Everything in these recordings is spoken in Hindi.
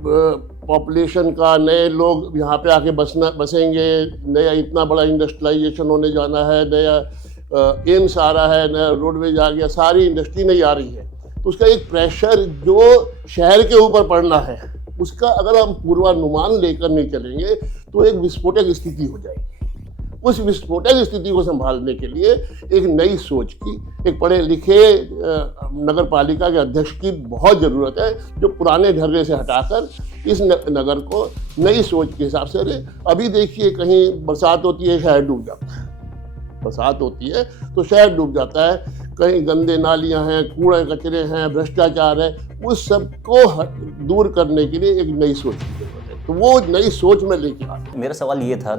पॉपुलेशन का, नए लोग यहाँ पे आके बसेंगे, नया इतना बड़ा इंडस्ट्रियलाइजेशन होने जाना है, नया एम्स आ रहा है, नया रोडवेज आ गया, सारी इंडस्ट्री नहीं आ रही है, तो उसका एक प्रेशर जो शहर के ऊपर पड़ना है, उसका अगर हम पूर्वानुमान लेकर नहीं चलेंगे तो एक विस्फोटक स्थिति हो जाएगी। उस विस्फोटक स्थिति को संभालने के लिए एक नई सोच की, एक पढ़े लिखे नगर पालिका के अध्यक्ष की बहुत ज़रूरत है, जो पुराने ढर्रे से हटाकर इस नगर को नई सोच के हिसाब से, अरे अभी देखिए कहीं बरसात होती है शहर डूब जाता है, बरसात होती है तो शहर डूब जाता है, कहीं गंदे नालियां हैं, कूड़े कचरे हैं, भ्रष्टाचार है, उस सब को दूर करने के लिए एक नई सोच की जरूरत है। तो वो नई सोच में लेके आते। मेरा सवाल ये था,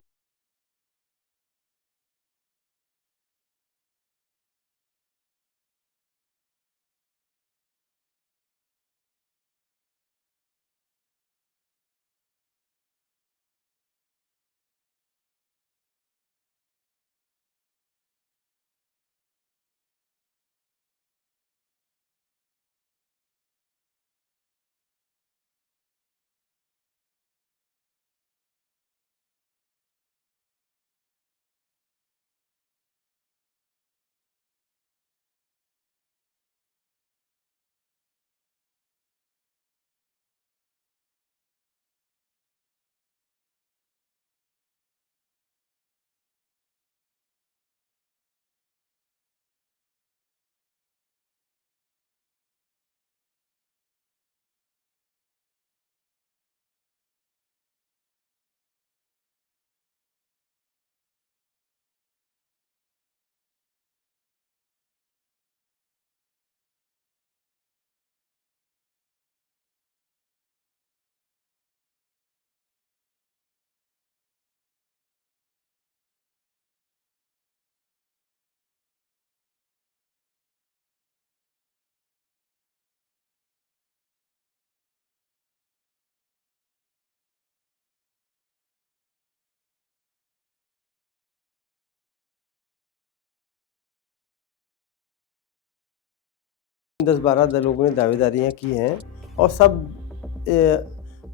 दस 12 दलों ने दावेदारियाँ की हैं और सब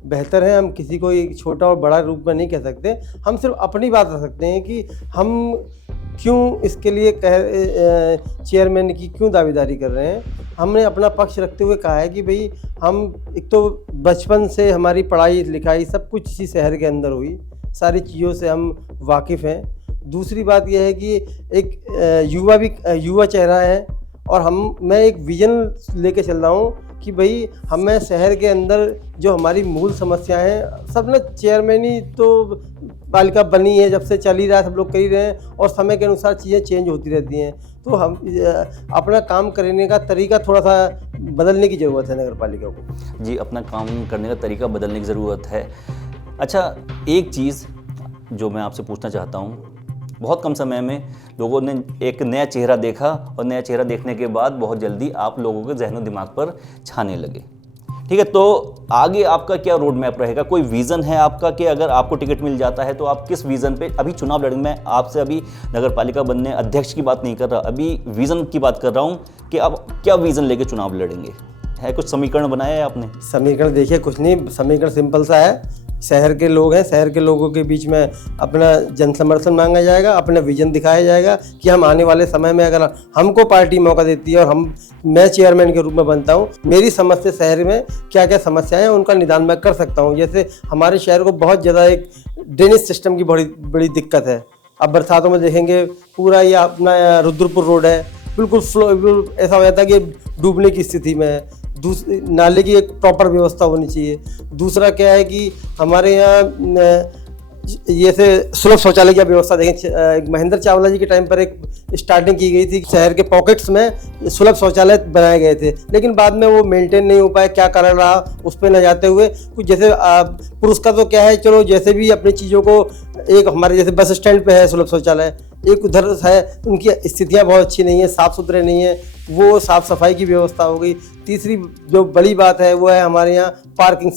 बेहतर है। हम किसी को एक छोटा और बड़ा रूप में नहीं कह सकते, हम सिर्फ अपनी बात कर सकते हैं कि हम क्यों इसके लिए चेयरमैन की क्यों दावेदारी कर रहे हैं। हमने अपना पक्ष रखते हुए कहा है कि भाई हम एक तो बचपन से हमारी पढ़ाई लिखाई सब कुछ इसी शहर के अंदर हुई, सारी चीज़ों से हम वाकिफ़ हैं। दूसरी बात यह है कि एक युवा चेहरा है और मैं एक विज़न लेके चल रहा हूँ कि भाई हमें शहर के अंदर जो हमारी मूल समस्याएं हैं, सब ना चेयरमैनी तो पालिका बनी है, जब से चल ही रहा है, सब लोग कर ही रहे हैं और समय के अनुसार चीज़ें चेंज होती रहती हैं, तो हम अपना काम करने का तरीका थोड़ा सा बदलने की ज़रूरत है नगर पालिका को। जी, अपना काम करने का तरीका बदलने की ज़रूरत है। अच्छा, एक चीज़ जो मैं आपसे पूछना चाहता हूँ, बहुत कम समय में लोगों ने एक नया चेहरा देखा और नया चेहरा देखने के बाद बहुत जल्दी आप लोगों के जहनो दिमाग पर छाने लगे, ठीक है, तो आगे आपका क्या रोड मैप रहेगा? कोई विज़न है आपका कि अगर आपको टिकट मिल जाता है तो आप किस विज़न पे अभी चुनाव लड़ेंगे? मैं आपसे अभी नगर पालिका बनने अध्यक्ष की बात नहीं कर रहा, अभी विज़न की बात कर रहा हूँ कि आप क्या विज़न लेके चुनाव लड़ेंगे? है कुछ समीकरण बनाया है आपने? समीकरण देखिए, कुछ नहीं, समीकरण सिंपल सा है। शहर के लोग हैं, शहर के लोगों के बीच में अपना जन समर्थन मांगा जाएगा, अपना विजन दिखाया जाएगा कि हम आने वाले समय में अगर हमको पार्टी मौका देती है और मैं चेयरमैन के रूप में बनता हूं, मेरी समझ से शहर में क्या क्या समस्याएं हैं उनका निदान मैं कर सकता हूं। जैसे हमारे शहर को बहुत ज़्यादा एक ड्रेनेज सिस्टम की बड़ी दिक्कत है। अब बरसातों में देखेंगे पूरा ये अपना रुद्रपुर रोड है, बिल्कुल ऐसा हो जाता है कि डूबने की स्थिति में है। नाले की एक प्रॉपर व्यवस्था होनी चाहिए। दूसरा क्या है कि हमारे यहाँ जैसे सुलभ शौचालय की व्यवस्था देखें, महेंद्र चावला जी के टाइम पर एक स्टार्टिंग की गई थी, शहर के पॉकेट्स में सुलभ शौचालय बनाए गए थे, लेकिन बाद में वो मेंटेन नहीं हो पाए। क्या कारण रहा उस पर न जाते हुए, कुछ जैसे पुरुष का तो क्या है, चलो जैसे भी अपनी चीज़ों को, एक हमारे जैसे बस स्टैंड पे है सुलभ शौचालय, एक उधर है, उनकी स्थितियाँ बहुत अच्छी नहीं है, साफ़ सुथरे नहीं है, वो साफ़ सफाई की व्यवस्था हो गई। तीसरी जो बड़ी बात है वो है हमारे यहाँ पार्किंग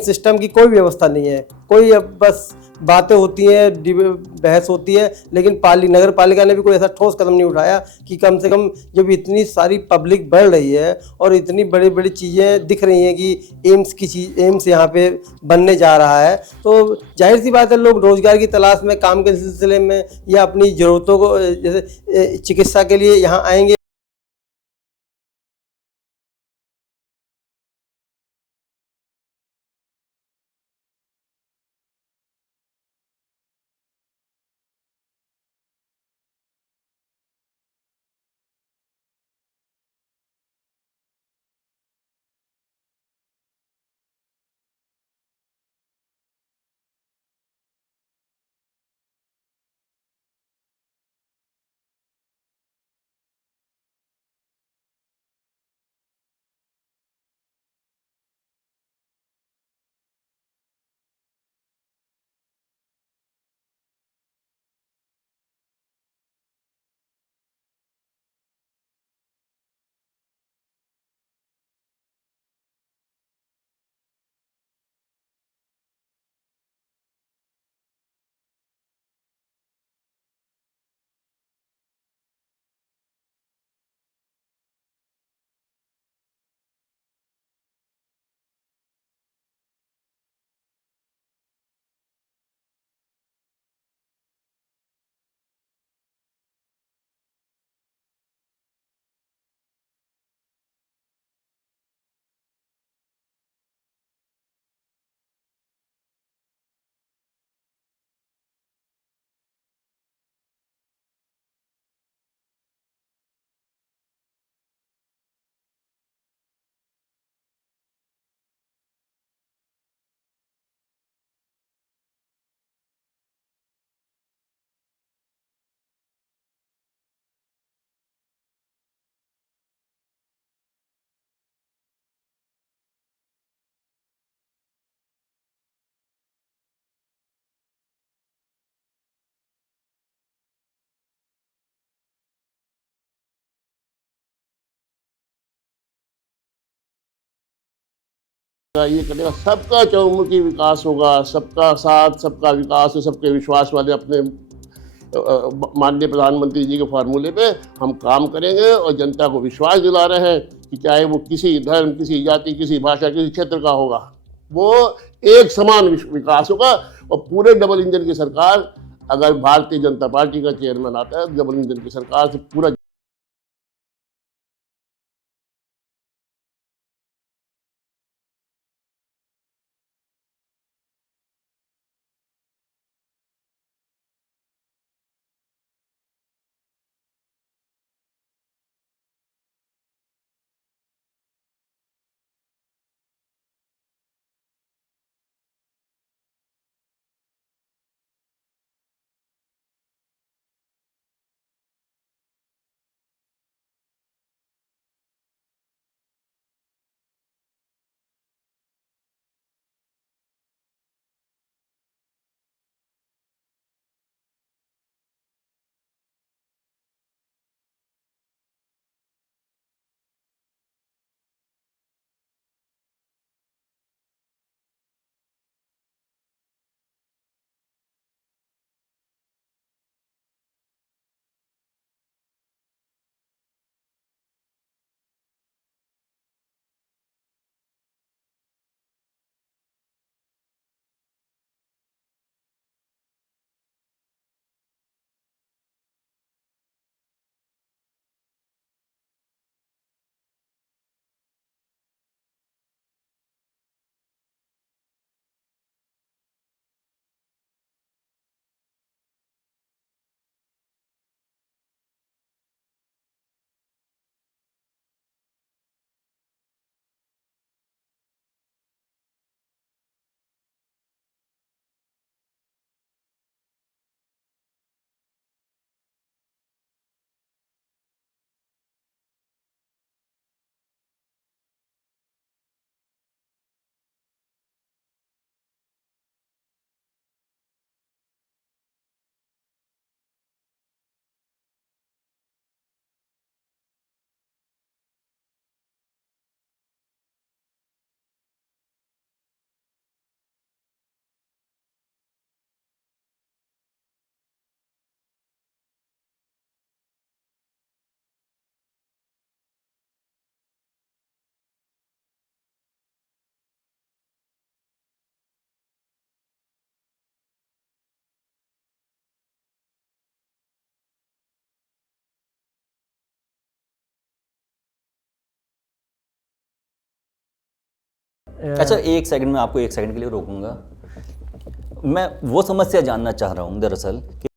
सिस्टम की कोई व्यवस्था नहीं है। कोई अब बस बातें होती हैं, बहस होती है, लेकिन नगर पालिका ने भी कोई ऐसा ठोस कदम नहीं उठाया कि कम से कम जब इतनी सारी पब्लिक बढ़ रही है और इतनी बड़ी बड़ी चीज़ें दिख रही हैं कि एम्स यहाँ पे बनने जा रहा है, तो जाहिर सी बात है लोग रोजगार की तलाश में, काम के सिलसिले में या अपनी ज़रूरतों को जैसे चिकित्सा के लिए यहाँ आएंगे। ये करेगा, सबका चहुमुखी विकास होगा, सबका साथ सबका विकास और सबके विश्वास वाले अपने माननीय प्रधानमंत्री जी के फार्मूले पे हम काम करेंगे और जनता को विश्वास दिला रहे हैं कि चाहे वो किसी धर्म, किसी जाति, किसी भाषा, किसी क्षेत्र का होगा, वो एक समान विकास होगा। और पूरे डबल इंजन की सरकार, अगर भारतीय जनता पार्टी का चेयरमैन आता है, डबल इंजन की सरकार से पूरा अच्छा, एक सेकंड में आपको एक सेकंड के लिए रोकूंगा। मैं वो समस्या जानना चाह रहा हूँ दरअसल कि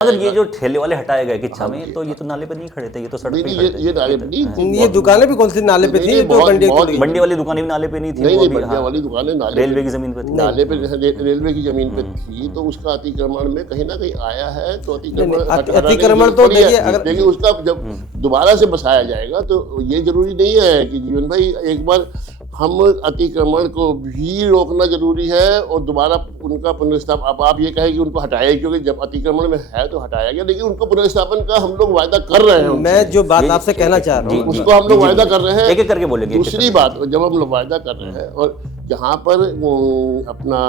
अगर ये जो ठेले वाले हटाए गए किच्छा में, तो ये तो नाले पे नहीं खड़े थे, ये तो सड़क नहीं पे नहीं, खड़े थे। ये नाले नहीं, ये दुकानें भी कौन सी नाले पे थी, नहीं, ये तो बहुत- बंडी बहुत- खुली। मंडी वाली दुकानें भी नाले पे नहीं थी, नहीं वो नहीं, भी, बंडिया हाँ, वाली दुकानें नाले रेलवे की जमीन पे थी। नाले पे रेलवे की जमीन पे थी, तो उसका अतिक्रमण में कहीं ना कहीं आया है, तो अतिक्रमण नहीं, हटाने की अतिक्रमण जरूरत तो पड़ी है। देखिए, अगर- लेकिन उसका जब दोबारा से बसाया जाएगा तो ये जरूरी नहीं है कि जीवन भाई, एक बार हम अतिक्रमण को भी रोकना जरूरी है और दोबारा उनका पुनर्स्थापन। अब आप ये कहें कि उनको हटाया, क्योंकि जब अतिक्रमण में है तो हटाया गया, लेकिन उनको पुनर्स्थापन का हम लोग वायदा कर रहे हैं उनसे। मैं जो बात ये- आपसे कहना चाह रहा हूँ, उसको हम लोग वायदा कर रहे हैं, एक एक करके बोलेंगे, एक एक दूसरी बात, जब हम लोग वायदा कर रहे हैं और जहाँ पर अपना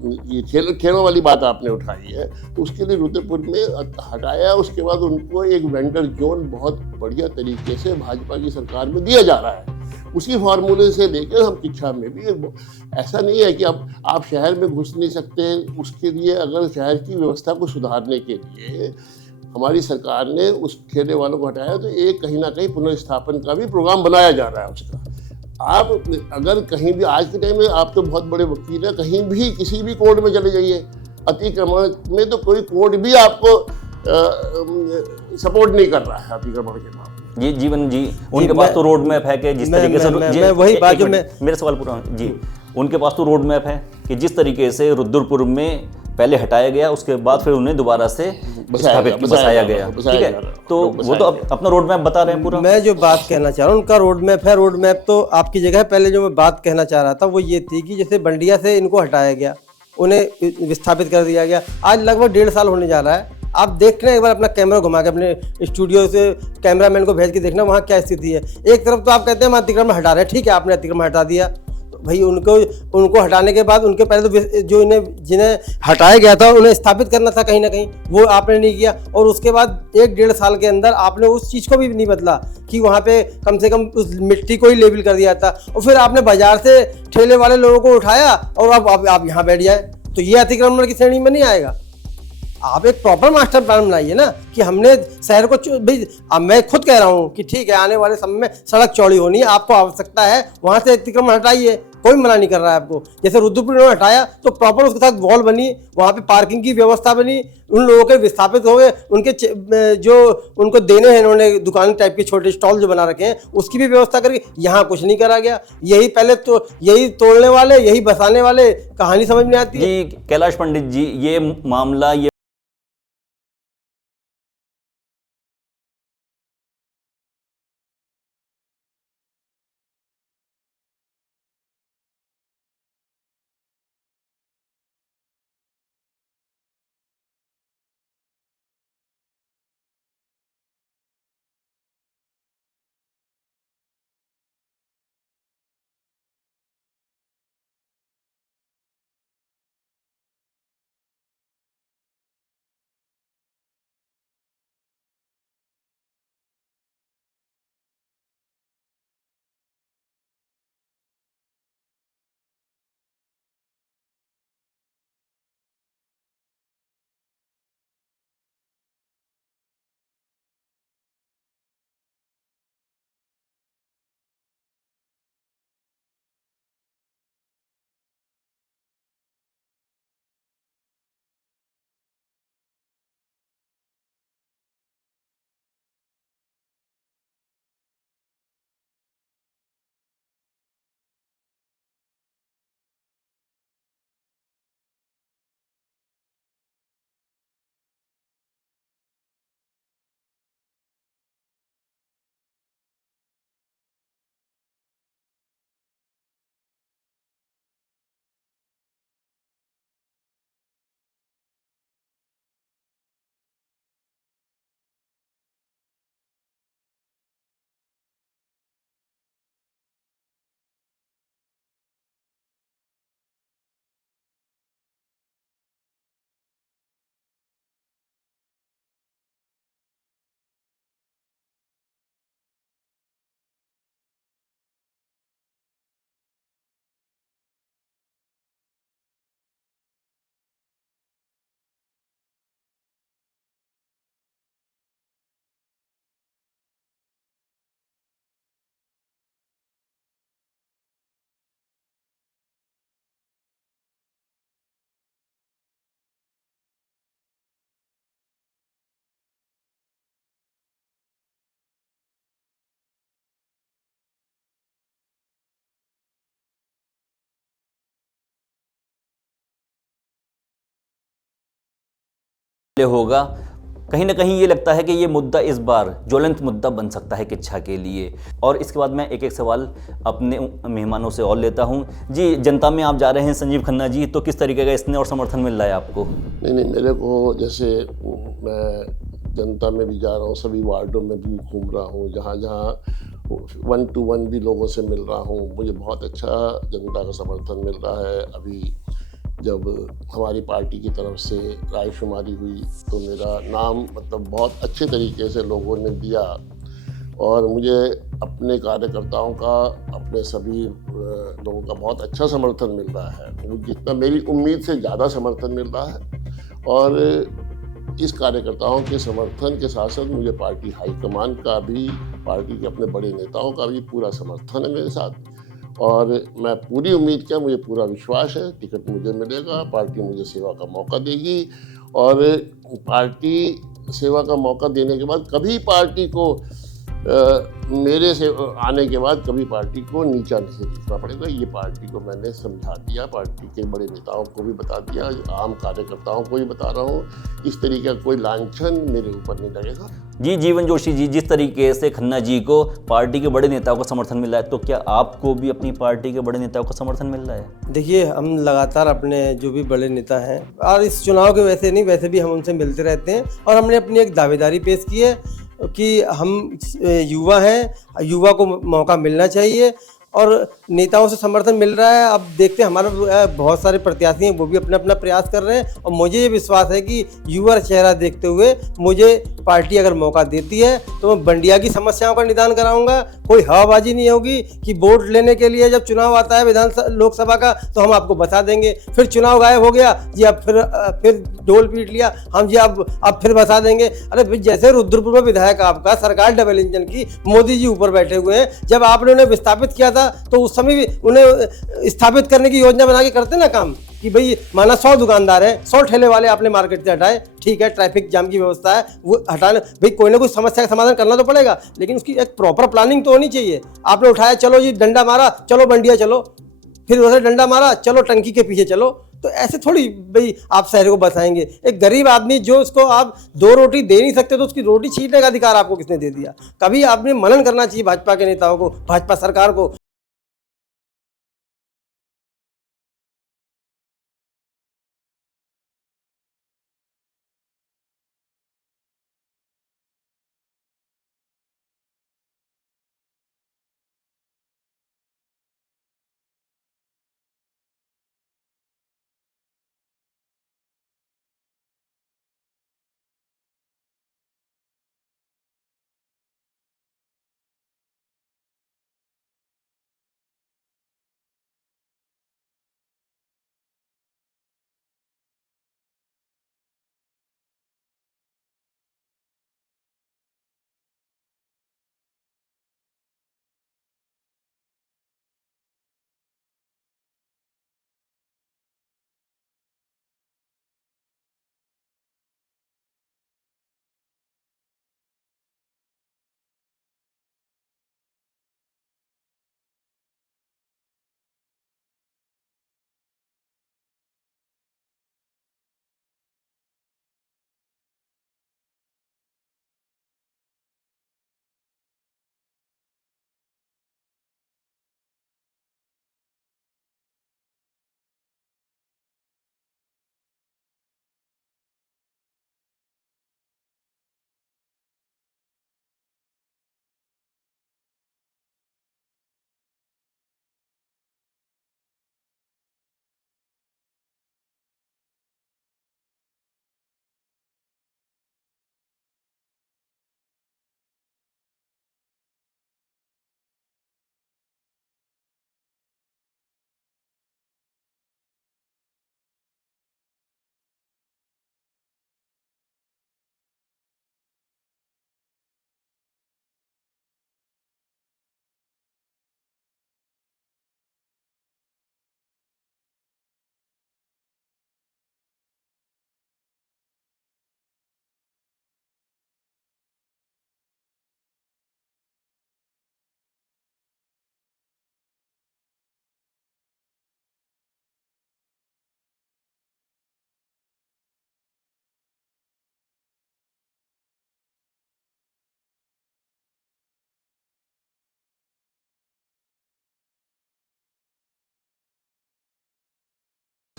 ये खेलों वाली बात आपने उठाई है, तो उसके लिए रुद्रपुर में हटाया, उसके बाद उनको एक वेंडर जोन बहुत बढ़िया तरीके से भाजपा की सरकार में दिया जा रहा है। उसी फार्मूले से लेकर हम किच्छा में भी ऐसा नहीं है कि अब आप शहर में घुस नहीं सकते। उसके लिए अगर शहर की व्यवस्था को सुधारने के लिए हमारी सरकार ने उस ठेले वालों को हटाया, तो एक कहीं ना कहीं पुनर्स्थापन का भी प्रोग्राम बनाया जा रहा है उसका। आप अगर कहीं भी आज के टाइम में, आप तो बहुत बड़े वकील हैं, कहीं भी किसी भी कोर्ट में चले जाइए, अतिक्रमण में तो कोई कोर्ट भी आपको सपोर्ट नहीं कर रहा है अतिक्रमण के मामले में। जी जीवन जी, उनके पास तो रोड मैप है कि जिस तरीके से मैं वही बात जो मैं मेरा सवाल पूरा जी, उनके पास तो रोड मैप है कि जिस तरीके से रुद्रपुर में पहले हटाया गया, उसके बाद फिर उन्हें दोबारा से बसाया गया, ठीक है, तो वो तो अपना रोड मैप बता रहे हैं पूरा। मैं जो बात कहना चाह रहा हूँ, उनका रोड मैप है, रोड मैप तो आपकी जगह है। पहले जो मैं बात कहना चाह रहा था वो ये थी कि जैसे बंडिया से इनको हटाया गया, उन्हें विस्थापित कर दिया गया, आज लगभग 1.5 साल होने जा रहा है। आप देख रहे हैं, एक बार अपना कैमरा घुमा के अपने स्टूडियो से कैमरामैन को भेज के देखना वहाँ क्या स्थिति है। एक तरफ तो आप कहते हैं हम अतिक्रमण हटा रहे हैं, ठीक है, आपने अतिक्रमण हटा दिया, तो भाई उनको हटाने के बाद उनके पहले तो जो जिन्हें हटाया गया था उन्हें स्थापित करना था कहीं ना कहीं, वो आपने नहीं किया। और उसके बाद 1-1.5 साल के अंदर आपने उस चीज़ को भी नहीं बदला कि वहाँ पे कम से कम उस मिट्टी को ही लेवल कर दिया था, और फिर आपने बाजार से ठेले वाले लोगों को उठाया और अब आप यहाँ बैठ जाए, तो ये अतिक्रमण की श्रेणी में नहीं आएगा। आप एक प्रॉपर मास्टर प्लान बनाइए ना कि हमने शहर को भाई, अब मैं खुद कह रहा हूँ कि ठीक है, आने वाले समय में सड़क चौड़ी होनी है, आपको आवश्यकता है, वहाँ से अतिक्रमण हटाइए, कोई मना नहीं कर रहा है आपको। जैसे रुद्रपुर ने हटाया तो प्रॉपर उसके साथ वॉल बनी, वहाँ पे पार्किंग की व्यवस्था बनी, उन लोगों के विस्थापित हो गए, उनके जो उनको देने हैं इन्होंने दुकान टाइप के छोटे स्टॉल जो बना रखे हैं उसकी भी व्यवस्था करके, यहाँ कुछ नहीं करा गया। यही पहले तो यही तोड़ने वाले, यही बसाने वाले, कहानी समझ में आती है जी कैलाश पंडित जी, ये मामला ये होगा। कहीं ना कहीं ये लगता है कि ये मुद्दा इस बार ज्वलंत मुद्दा बन सकता है किच्छा के लिए। और इसके बाद मैं एक एक सवाल अपने मेहमानों से और लेता हूँ। जी, जनता में आप जा रहे हैं संजीव खन्ना जी, तो किस तरीके का स्नेह और समर्थन मिल रहा है आपको? नहीं, मेरे को जैसे मैं जनता में भी जा रहा हूँ, सभी वार्डों में भी घूम रहा हूँ, जहाँ जहाँ 1 to 1 भी लोगों से मिल रहा हूँ, मुझे बहुत अच्छा जनता का समर्थन मिल रहा है। अभी जब हमारी पार्टी की तरफ से रायशुमारी हुई तो मेरा नाम मतलब बहुत अच्छे तरीके से लोगों ने दिया और मुझे अपने कार्यकर्ताओं का, अपने सभी लोगों का बहुत अच्छा समर्थन मिल रहा है। वो जितना मेरी उम्मीद से ज़्यादा समर्थन मिल रहा है और इस कार्यकर्ताओं के समर्थन के साथ साथ मुझे पार्टी हाईकमान का भी, पार्टी के अपने बड़े नेताओं का भी पूरा समर्थन है मेरे साथ और मैं पूरी उम्मीद, क्या मुझे पूरा विश्वास है, टिकट मुझे मिलेगा, पार्टी मुझे सेवा का मौका देगी और पार्टी सेवा का मौका देने के बाद कभी पार्टी को मेरे से आने के बाद कभी पार्टी को नीचा नहीं दिखना पड़ेगा। ये पार्टी को मैंने समझा दिया, पार्टी के बड़े नेताओं को भी बता दिया, आम कार्यकर्ताओं को भी बता रहा हूँ, इस तरीके का कोई लांछन मेरे ऊपर नहीं लगेगा। जी, जीवन जोशी जी, जिस तरीके से खन्ना जी को पार्टी के बड़े नेताओं का समर्थन मिल रहा है, तो क्या आपको भी अपनी पार्टी के बड़े नेताओं का समर्थन मिल रहा है? देखिए, हम लगातार अपने जो भी बड़े नेता हैं और इस चुनाव के वैसे नहीं, वैसे भी हम उनसे मिलते रहते हैं और हमने अपनी एक दावेदारी पेश की है कि हम युवा हैं, युवा को मौका मिलना चाहिए और नेताओं से समर्थन मिल रहा है। अब देखते हैं, हमारा बहुत सारे प्रत्याशी हैं, वो भी अपना अपना प्रयास कर रहे हैं और मुझे ये विश्वास है कि युवा चेहरा देखते हुए मुझे पार्टी अगर मौका देती है तो मैं बंडिया की समस्याओं का निदान कराऊंगा। कोई हवाबाजी नहीं होगी कि वोट लेने के लिए जब चुनाव आता है लोकसभा का तो हम आपको बता देंगे, फिर चुनाव गायब हो गया जी, अब फिर ढोल पीट लिया हम जी, अब फिर बता देंगे। अरे भाई, जैसे रुद्रपुर में विधायक आपका सरकार डबल इंजन की, मोदी जी ऊपर बैठे हुए हैं, जब आपने उन्हें विस्थापित किया था तो उस समय भी उन्हें स्थापित करने की योजना बना के करते ना काम कि भाई माना 100 दुकानदार हैं, 100 ठेले वाले आपने मार्केट से हटाए, ठीक है, ट्रैफिक जाम की व्यवस्था है, वो हटाने भाई कोई ना कोई समस्या का समाधान करना तो पड़ेगा, लेकिन उसकी एक प्रॉपर प्लानिंग तो होनी चाहिए। आपने उठाया, चलो जी डंडा मारा, चलो बंडिया चलो, फिर उधर डंडा मारा, चलो टंकी के पीछे चलो, तो ऐसे थोड़ी भाई आप शहर को बसाएंगे। एक गरीब आदमी जो उसको आप 2 रोटी दे नहीं सकते तो उसकी रोटी छीनने का अधिकार आपको किसने दे दिया? कभी आपने मनन करना चाहिए भाजपा के नेताओं को, भाजपा सरकार को।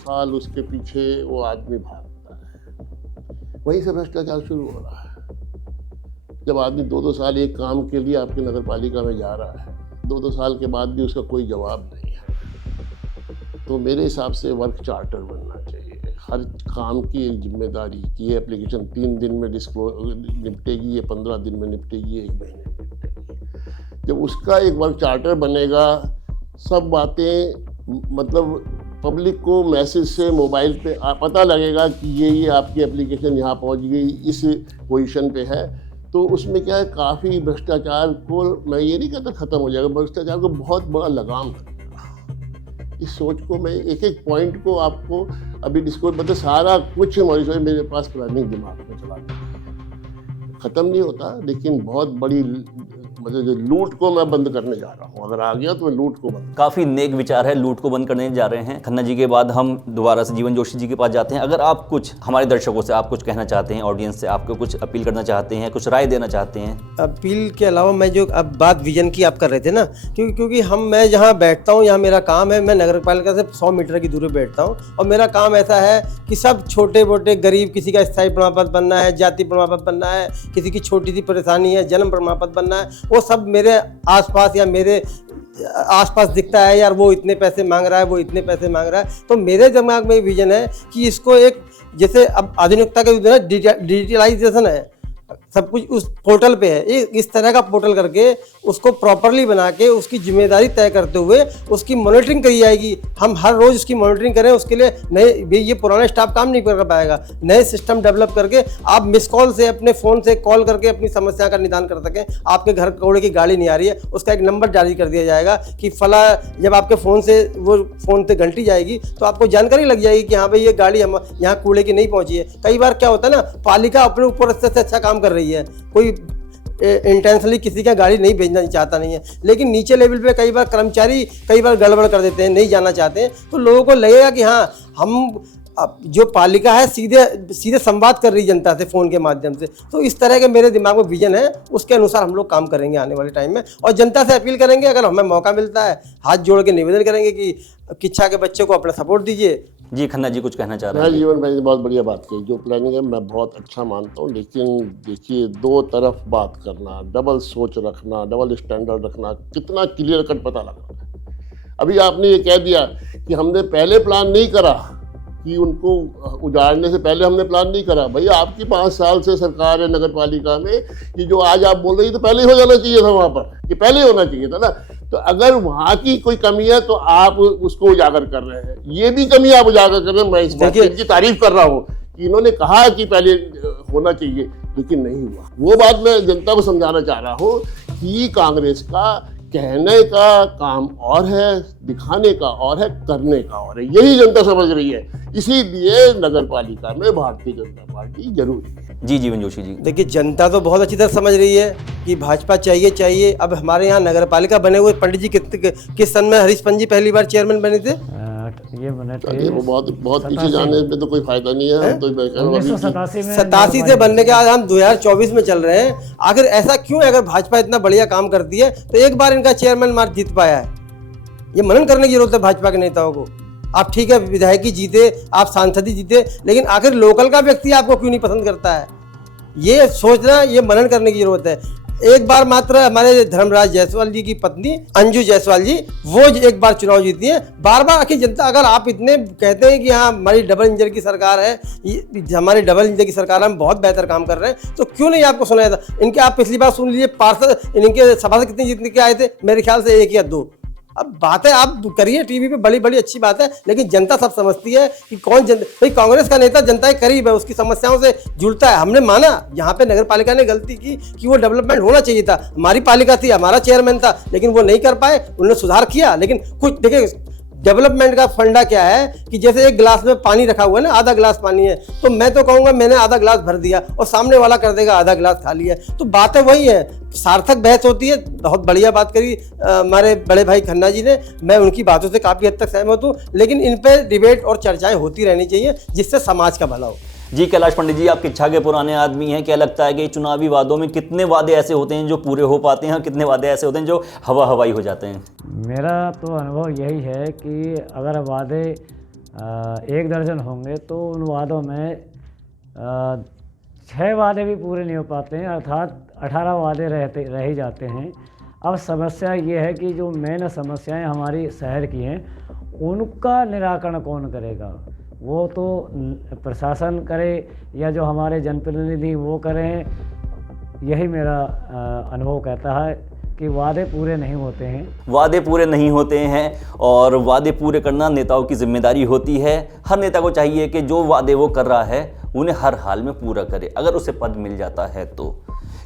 साल उसके पीछे वो आदमी भागता है। वहीं से भ्रष्टाचार शुरू हो रहा है। जब आदमी 2-2 साल एक काम के लिए आपकी नगर पालिका में जा रहा है, 2-2 साल के बाद भी उसका कोई जवाब नहीं है, तो मेरे हिसाब से वर्क चार्टर बनना चाहिए। हर काम की एक जिम्मेदारी कि ये एप्लीकेशन 3 दिन में निपटेगी, ये 15 दिन में निपटेगी, ये 1 महीने में निपटेगी। जब उसका एक वर्क चार्टर बनेगा, सब बातें मतलब पब्लिक को मैसेज से मोबाइल पे पता लगेगा कि ये आपकी एप्लीकेशन यहाँ पहुँच गई, इस पोजीशन पे है, तो उसमें क्या है, काफ़ी भ्रष्टाचार को, मैं ये नहीं कहता ख़त्म हो जाएगा, भ्रष्टाचार को बहुत बड़ा लगाम लगेगा। इस सोच को मैं एक पॉइंट को आपको अभी डिस्कोर्स मतलब सारा कुछ मॉरिशस मेरे पास प्लानिंग दिमाग में चला गया, ख़त्म नहीं होता, लेकिन बहुत बड़ी मतलब जो लूट को मैं बंद करने जा रहा हूँ। अगर आ गया तो मैं लूट को बंद। काफ़ी नेक विचार है, लूट को बंद करने जा रहे हैं। खन्ना जी के बाद हम दोबारा से जीवन जोशी जी के पास जाते हैं। अगर आप कुछ हमारे दर्शकों से आप कुछ कहना चाहते हैं, ऑडियंस से आपको कुछ अपील करना चाहते हैं, कुछ राय देना चाहते हैं? अपील के अलावा मैं जो अब बात विजन की आप कर रहे थे ना, क्योंकि मैं जहाँ बैठता हूँ, यहाँ मेरा काम है, मैं नगर पालिका से 100 मीटर की दूरी पे बैठता हूँ, और मेरा काम ऐसा है कि सब छोटे मोटे गरीब, किसी का स्थायी प्रमाण पत्र बनना है, जाति प्रमाण पत्र बनना है, किसी की छोटी सी परेशानी है, जन्म प्रमाण पत्र बनना है, वो सब मेरे आसपास या मेरे आसपास दिखता है, यार वो इतने पैसे मांग रहा है, वो इतने पैसे मांग रहा है। तो मेरे दिमाग में विजन है कि इसको एक, जैसे अब आधुनिकता के युग में डिजिटलाइजेशन है, सब कुछ उस पोर्टल पे है, इस तरह का पोर्टल करके उसको प्रॉपरली बना के उसकी जिम्मेदारी तय करते हुए उसकी मॉनिटरिंग करी जाएगी। हम हर रोज़ उसकी मॉनिटरिंग करें, उसके लिए नए, ये पुराना स्टाफ काम नहीं कर पाएगा, नए सिस्टम डेवलप करके आप मिस कॉल से अपने फ़ोन से कॉल करके अपनी समस्या का निदान कर सकें। आपके घर कूड़े की गाड़ी नहीं आ रही है, उसका एक नंबर जारी कर दिया जाएगा कि फला, जब आपके फ़ोन से वो फ़ोन पे घंटी जाएगी तो आपको जानकारी लग जाएगी कि हाँ भाई ये गाड़ी हम यहाँ कूड़े की नहीं पहुँची है। कई बार क्या होता है ना, पालिका अपने ऊपर से अच्छा काम कर रही है, कोई इंटेंशनली किसी का गाड़ी नहीं भेजना चाहता नहीं है, लेकिन नीचे लेवल पे कई बार कर्मचारी कई बार गड़बड़ कर देते हैं, नहीं जाना चाहते हैं, तो लोगों को लगेगा कि हाँ, हम जो पालिका है सीधे संवाद कर रही जनता से फ़ोन के माध्यम से। तो इस तरह के मेरे दिमाग में विजन है, उसके अनुसार हम लोग काम करेंगे आने वाले टाइम में, और जनता से अपील करेंगे, अगर हमें मौका मिलता है हाथ जोड़ के निवेदन करेंगे कि किच्छा के बच्चे को अपना सपोर्ट दीजिए। जी खन्ना जी कुछ कहना चाह रहे हैं? हैं? जीवन भाई ने बहुत बढ़िया बात कही, जो प्लानिंग है मैं बहुत अच्छा मानता हूँ, लेकिन देखिए 2 तरफ बात करना, डबल सोच रखना, डबल स्टैंडर्ड रखना, कितना क्लियर कट पता लग रहा है। अभी आपने ये कह दिया कि हमने पहले प्लान नहीं करा, कि उनको उजाड़ने से पहले हमने प्लान नहीं करा। भैया आपकी 5 साल से सरकार है नगर पालिका में, कि जो आज आप बोल रही है तो पहले ही हो जाना चाहिए था वहाँ पर, कि पहले ही होना चाहिए था ना। तो अगर वहाँ की कोई कमी है तो आप उसको उजागर कर रहे हैं, ये भी कमी आप उजागर कर रहे हैं। मैं इस बात की तारीफ कर रहा हूँ कि इन्होंने कहा कि पहले होना चाहिए, लेकिन नहीं हुआ। वो बात मैं जनता को समझाना चाह रहा हूँ कि कांग्रेस का कहने का काम और है, दिखाने का और है, करने का और है, यही जनता समझ रही है। इसीलिए नगर पालिका में भारतीय जनता पार्टी जरूरी है। जी जीवन जोशी जी, देखिए जनता तो बहुत अच्छी तरह समझ रही है कि भाजपा चाहिए। अब हमारे यहाँ नगर पालिका बने हुए पंडित जी किस सन में हरीश पंत जी पहली बार चेयरमैन बने थे? ये बने थे वो बहुत पीछे जाने में तो कोई फायदा नहीं है। हम तो 87 से बनने के बाद हम 2024 में चल रहे हैं। आखिर ऐसा क्यों है? अगर भाजपा इतना बढ़िया काम करती है तो एक बार इनका चेयरमैन मार जीत पाया है, ये मनन करने की जरूरत है भाजपा के नेताओं को। आप ठीक है विधायकी जीते, आप सांसद ही जीते, लेकिन आखिर लोकल का व्यक्ति आपको क्यों नहीं पसंद करता है, ये सोचना, ये मनन करने की जरूरत है। एक बार मात्र हमारे धर्मराज जायसवाल जी की पत्नी अंजू जायसवाल जी, वो एक बार चुनाव जीती हैं। बार बार आखिर जनता, अगर आप इतने कहते हैं कि हाँ हमारी डबल इंजन की सरकार है, हमारी डबल इंजन की सरकार है, हम बहुत बेहतर काम कर रहे हैं, तो क्यों नहीं आपको सुनाया था? इनके आप पिछली बार सुन लीजिए, पार्षद इनके सभा से कितने जीतने के आए थे? मेरे ख्याल से 1 या 2। अब बातें आप करिए टीवी पे, बड़ी अच्छी बात है, लेकिन जनता सब समझती है कि कौन भाई कांग्रेस का नेता जनता के करीब है, उसकी समस्याओं से जुड़ता है। हमने माना यहाँ पे नगर पालिका ने गलती की कि वो डेवलपमेंट होना चाहिए था, हमारी पालिका थी, हमारा चेयरमैन था, लेकिन वो नहीं कर पाए। उन्होंने सुधार किया, लेकिन कुछ देखिए डेवलपमेंट का फंडा क्या है कि जैसे एक गिलास में पानी रखा हुआ है ना, आधा गिलास पानी है, तो मैं तो कहूँगा मैंने आधा गिलास भर दिया और सामने वाला कर देगा आधा गिलास खाली है। तो बातें वही है, सार्थक बहस होती है। बहुत बढ़िया बात करी हमारे बड़े भाई खन्ना जी ने, मैं उनकी बातों से काफ़ी हद तक सहमत हूँ, लेकिन इन पर डिबेट और चर्चाएँ होती रहनी चाहिए जिससे समाज का भला हो। जी कैलाश पंडित जी, आप किच्छा के पुराने आदमी हैं, क्या लगता है कि चुनावी वादों में कितने वादे ऐसे होते हैं जो पूरे हो पाते हैं और कितने वादे ऐसे होते हैं जो हवाई हो जाते हैं? मेरा तो अनुभव यही है कि अगर वादे 1 दर्जन होंगे, तो उन वादों में 6 वादे भी पूरे नहीं हो पाते हैं, अर्थात 18 वादे रह ही जाते हैं। अब समस्या ये है कि जो मेन समस्याएं हमारी शहर की हैं, उनका निराकरण कौन करेगा? वो तो प्रशासन करे या जो हमारे जनप्रतिनिधि वो करें। यही मेरा अनुभव कहता है कि वादे पूरे नहीं होते हैं। वादे पूरे नहीं होते हैं और वादे पूरे करना नेताओं की जिम्मेदारी होती है। हर नेता को चाहिए कि जो वादे वो कर रहा है उन्हें हर हाल में पूरा करे, अगर उसे पद मिल जाता है तो।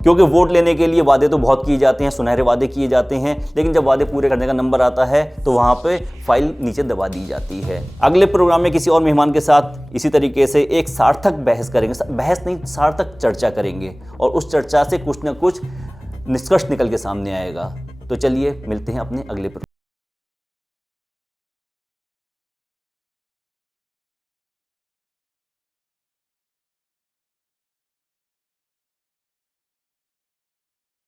क्योंकि वोट लेने के लिए वादे तो बहुत किए जाते हैं, सुनहरे वादे किए जाते हैं, लेकिन जब वादे पूरे करने का नंबर आता है तो वहाँ पे फाइल नीचे दबा दी जाती है। अगले प्रोग्राम में किसी और मेहमान के साथ इसी तरीके से एक सार्थक बहस करेंगे, बहस नहीं सार्थक चर्चा करेंगे, और उस चर्चा से कुछ ना कुछ निष्कर्ष निकल के सामने आएगा। तो चलिए मिलते हैं अपने अगले